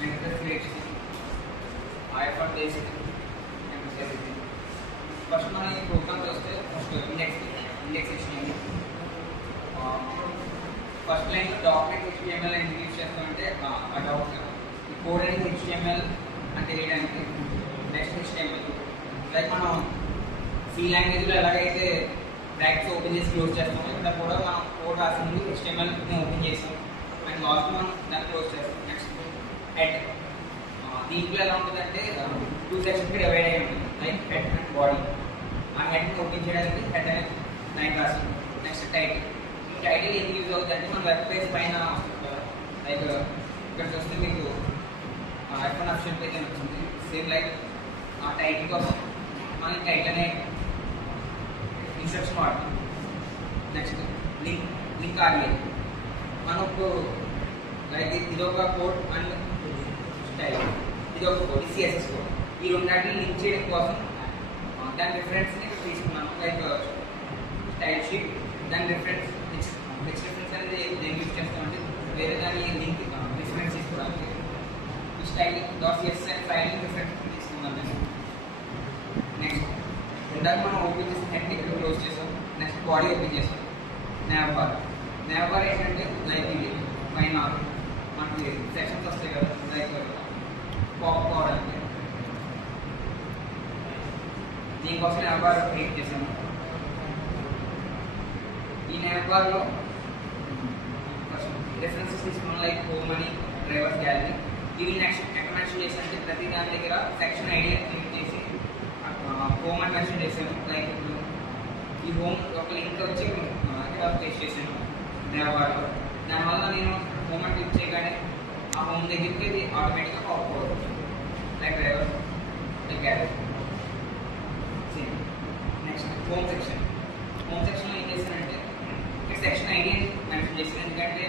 Next creation, iPhone based everything. First మన ఈ ప్రోగ్రామ్ చూస్తే first index HTML. First line document HTML ఎందుకు యూజ్ చేస్తామంటే ఆ డాక్యుమెంట్ ఈ కోడ్ అనేది HTML అంటే వేయడానికి నెక్స్ట్ HTML లైక్ మనం సి లాంగ్వేజ్లో ఎలాగైతే బ్రాకెట్స్ ఓపెన్ చేసి క్లోజ్ చేస్తామో ఇక్కడ కూడా మనం కోడ్ రాసి ముందు HTML ఓపెన్ చేస్తాం అండ్ లాస్ట్ మనం దాన్ని క్లోజ్ చేస్తాం. నెక్స్ట్ హెడ్ దీంట్లో ఎలా ఉంటుందంటే 2 సెక్షన్స్కి డివైడ్ అయ్యి ఉంటుంది లైక్ హెడ్ అండ్ బాడీ. ఆ హెడ్ని ఓపెన్ చేయడానికి హెడ్ అనేది లైన్ రాసి నెక్స్ట్ టైటిల్. ఈ టైటిల్ ఎందుకు యూజ్ అవుతుందంటే మన వెబ్ పేజ్ పైన లైక్ ఇక్కడ చూస్తే మీకు ఐఫోన్ ఆప్షన్ పేజ్ అని వచ్చింది సేమ్ లైక్ ఆ టైటిల్ కోసం మనం టైటిల్ అనే ఇన్స్ట్రక్షన్ వాడతాం. నెక్స్ట్ లింక్ ఆర్ఏ మనం ఇప్పుడు లైక్ ఇదొక కోడ్ అండ్ స్టైల్ ఇదొక కోడ్ సిఎస్ఎస్ కోడ్ ఈ రెండాటిని లింక్ చేయడం కోసం దాని రిఫరెన్స్ని ఇక్కడ తీసుకున్నాను లైక్ స్టైల్ షీట్. దాని రిఫరెన్స్ నెక్స్ట్ రిఫరెన్స్ అనేది దేని యూజ్ చేస్తామంటే వేరే దాని లింక్ రిఫరెన్స్ తీసుకోవడానికి ఈ స్టైల్ .css అనే ఫైల్ రిఫరెన్స్ తీసుకున్నాను నేను. నెక్స్ట్ ఇందాక మనం ఓపెన్ చేసిన హెడ్ ఇక్కడ క్లోజ్ చేసాం. నెక్స్ట్ బాడీ ఓపెన్ చేసాం. nav bar ఏంటంటే లైక్ ఇది పైన మనకి సెక్షన్స్ వస్తాయి కదా లైక్ పాప్ కావడానికి దీనికోసం nav bar క్రియేట్ చేసాము. ఈ nav bar లో రెఫరెన్సెస్ తీసుకున్నాం లైక్ హోమ్ అని డ్రైవర్స్ గ్యాలరీ. ఇవి నెక్స్ట్ ఎక్కడ మెన్షన్ చేసామంటే ప్రతి దాని దగ్గర సెక్షన్ ఐడియా క్రియేట్ చేసి హోమ్ అని మెన్షన్ చేసాము. లైక్ ఈ హోమ్ ఒక లింక్ వచ్చి ఇక్కడ పేస్ట్ చేసాను nav bar లో. దానివల్ల నేను హోమ్ అని క్లిక్ చేయగానే ఆ హోమ్ దగ్గరికి ఇది ఆటోమేటిక్గా పాప్ అవుతుంది like driver like gallery. Next home సెక్షన్లో ఏం చేశానంటే ఇక్కడ సెక్షన్ ఐడి మెన్షన్ చేశాను ఎందుకంటే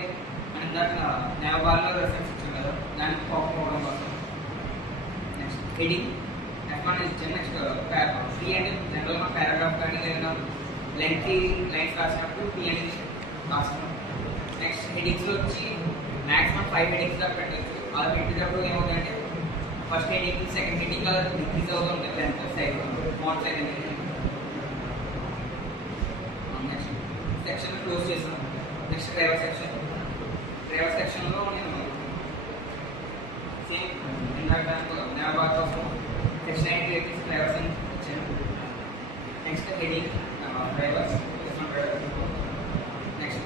మనం దాంట్లో nav bar లో రెఫరెన్స్ ఇచ్చాం కదా దానికి పాప్ అవ్వడం కోసం. నెక్స్ట్ హెడింగ్ F1 ఇచ్చాను. నెక్స్ట్ P అంటే జనరల్గా పారాగ్రాఫ్ కానీ లేదా లెంతీ లైన్స్ రాసినప్పుడు P అనేది రాస్తాం. నెక్స్ట్ హెడింగ్స్లో వచ్చి మ్యాక్సిమం 5 హెడింగ్స్ దాకా పెట్టచ్చు. అలా పెట్టేటప్పుడు ఏమవుతుందంటే ఫస్ట్ హెడింగ్ సెకండ్ హెడింగ్ అలా ఇంక్రీజ్ అవుతూ ఉంటుంది లెంత్ సైజ్ ఫాంట్ సైజ్ అనేది. నెక్స్ట్ సెక్షన్ క్లోజ్ చేసాం. నెక్స్ట్ డ్రైవర్ సెక్షన్లో నేను సేమ్ ఇందాక nav bar కోసం సెక్షన్ ఐడి క్రియేట్ చేసి డ్రైవర్స్ అని ఇచ్చాను. Next heading drivers next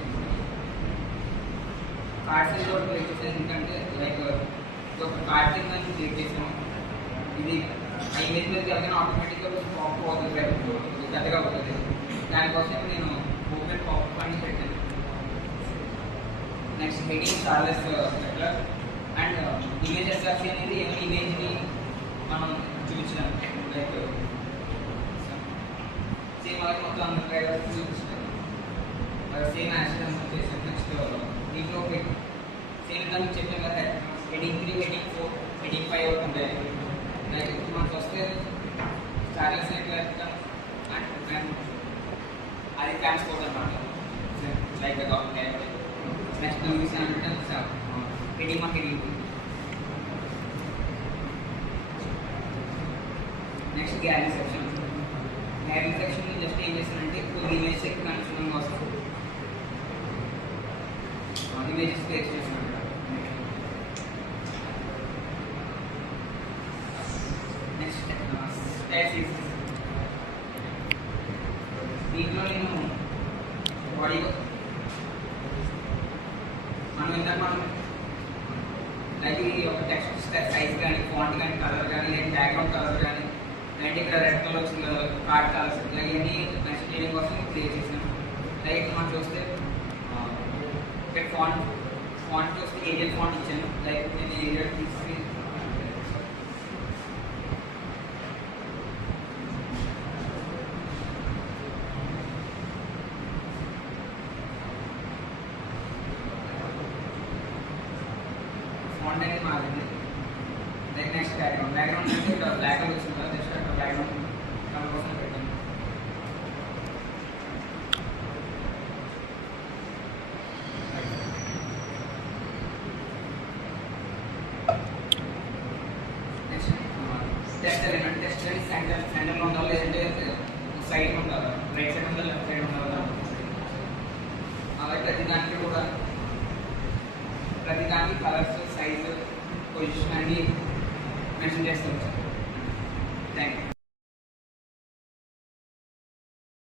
card size కూడా క్రియేట్ చేసాను ఎందుకంటే లైక్ ఒక కార్డ్ సైజ్ అని క్రియేట్ చేసాను. ఇది ఆ ఇమేజ్ మీద వెళ్ళగానే ఆటోమేటిక్గా పాప్ అవుతుంది పెద్దగా అవుతుంది. దానికోసం నేను ఓపెన్ పాప్ అని పెట్టాను. Next heading Charles letter and image SRC అనేది ఇమేజ్ని మనం చూపించడానికి లైక్ సేమ్ అలాగే మొత్తం అందరి డ్రైవర్స్ చూపిస్తాను సేమ్ యాక్సిడెంట్ చేసాను. నెక్స్ట్ దీంట్లో సేమ్ దానికి చెప్పాను కదా హెడింగ్ 3 హెడింగ్ 4 హెడింగ్ 5 వరకు ఉంటాయి. లైక్ మనకు వస్తే చార్లెస్ లెటర్ అండ్ అది ట్రాన్స్పోర్ట్ అనమాట like next heading next gallery section just ఏం చేస్తానంటే కొన్ని ఇమేజ్ ఎక్కువ కన్సూమ్ కోసం ఇమేజెస్ క్రియేట్ చేస్తున్నాను. నెక్స్ట్ స్టాటిక్స్ దీంట్లో నేను బాడీ మనం లైక్ ఒక టెక్స్ట్ సైజ్ కానీ ఫాంట్ కానీ కలర్ కానీ లేదా బ్యాక్గ్రౌండ్ కలర్ కానీ అంటే ఇక్కడ రెడ్ కలర్ వచ్చింది కదా కార్డ్ కలర్స్ ఇలా ఇవన్నీ మెన్షన్ చేయడం కోసం క్రియేట్ చేసాను. లైక్ మనం చూస్తే ఇక్కడ ఫాంట్ చూస్తే ఏరియల్ ఫాంట్ ఇచ్చాను. లైక్ నేను ఏరియల్ తీసుకుని ఫాంట్ అనేది మారింది. లైక్ నెక్స్ట్ బ్యాక్గ్రౌండ్ అంటే ఇక్కడ బ్లాక్ కలర్ వచ్చింది కదా జస్ట్ అక్కడ బ్యాక్గ్రౌండ్ కలర్ కోసం పెట్టాను. టెస్టర్ ఏంటంటే టెస్టర్ అని సెంటర్లో ఉండాలి, లేదంటే సైడ్ ఉండాలి, రైట్ సైడ్ ఉండాలి, లెఫ్ట్ సైడ్ ఉండాలి. అలాగే ప్రతి దానికి కలర్స్, సైజు, పొజిషన్ అన్ని మెన్షన్ చేస్తాం సార్. Thank you.